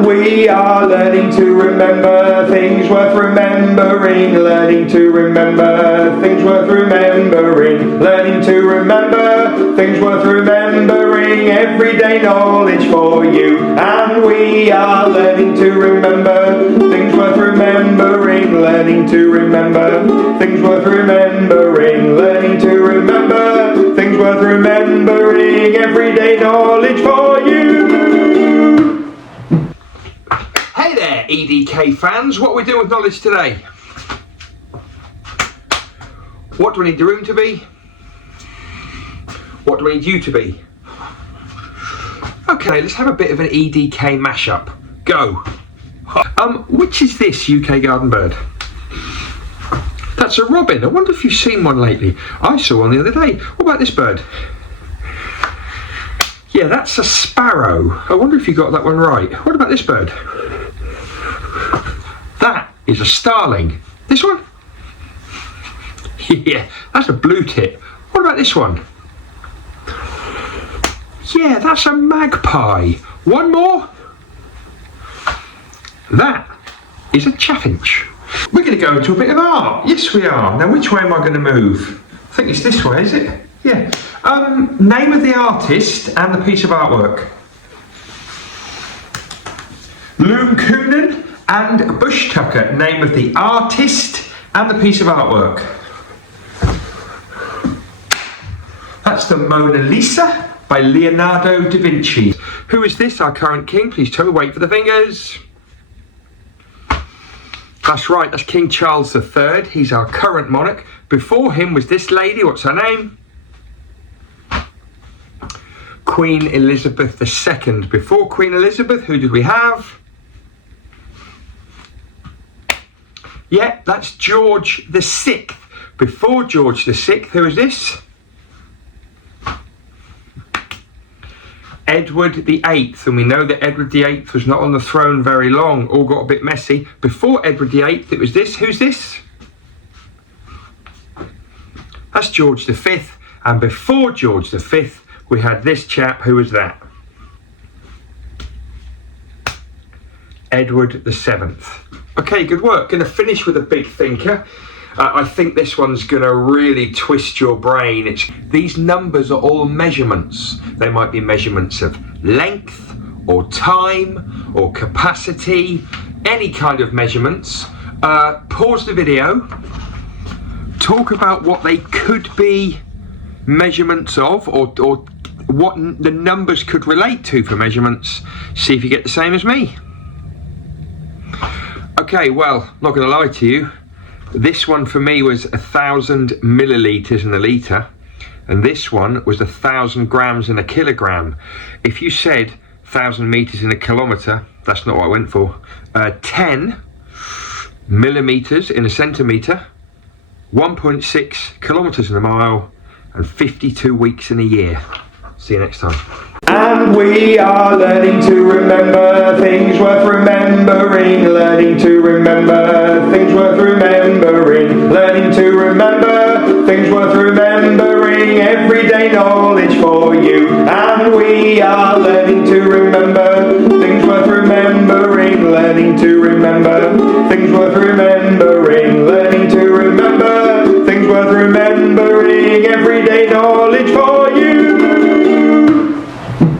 And we are learning to remember things worth remembering, learning to remember things worth remembering, learning to remember things worth remembering, everyday knowledge for you. And we are learning to remember things worth remembering, learning to remember things worth remembering, learning to remember things worth remembering, everyday knowledge for you. Hey there, EDK fans, what are we doing with knowledge today? What do we need the room to be? What do we need you to be? Okay, let's have a bit of an EDK mashup. Go. Which is this UK garden bird? That's a robin. I wonder if you've seen one lately. I saw one the other day. What about this bird? Yeah, that's a sparrow. I wonder if you got that one right. What about this bird? That is a starling. This one? Yeah, that's a blue tit. What about this one? Yeah, that's a magpie. One more? That is a chaffinch. We're going to go into a bit of art. Yes, we are. Now, which way am I going to move? I think it's this way, is it? Yeah. Name of the artist and the piece of artwork. Loom Coonan and Bush Tucker. Name of the artist and the piece of artwork. That's the Mona Lisa by Leonardo da Vinci. Who is this, our current king? Please tell me, wait for the fingers. That's right, that's King Charles III. He's our current monarch. Before him was this lady, what's her name? Queen Elizabeth II. Before Queen Elizabeth, who did we have? Yeah, that's George VI. Before George VI, who is this? Edward VIII, and we know that Edward VIII was not on the throne very long, all got a bit messy. Before Edward VIII, it was this. Who's this? That's George V, and before George V, we had this chap. Who was that? Edward VII. Okay, good work. Going to finish with a big thinker. I think this one's going to really twist your brain. These numbers are all measurements. They might be measurements of length or time or capacity, any kind of measurements. Pause the video, talk about what they could be measurements of, or what the numbers could relate to for measurements. See if you get the same as me. Okay, well, not going to lie to you. This one for me was 1,000 millilitres in a litre, and this one was 1,000 grams in a kilogram. If you said 1,000 metres in a kilometre, that's not what I went for. 10 millimetres in a centimetre, 1.6 kilometres in a mile, and 52 weeks in a year. See you next time. And we are learning to remember things worth remembering, learning to remember things worth remembering, learning to remember things worth remembering, everyday knowledge for you. And we are learning to remember things worth remembering, learning to remember things worth remembering.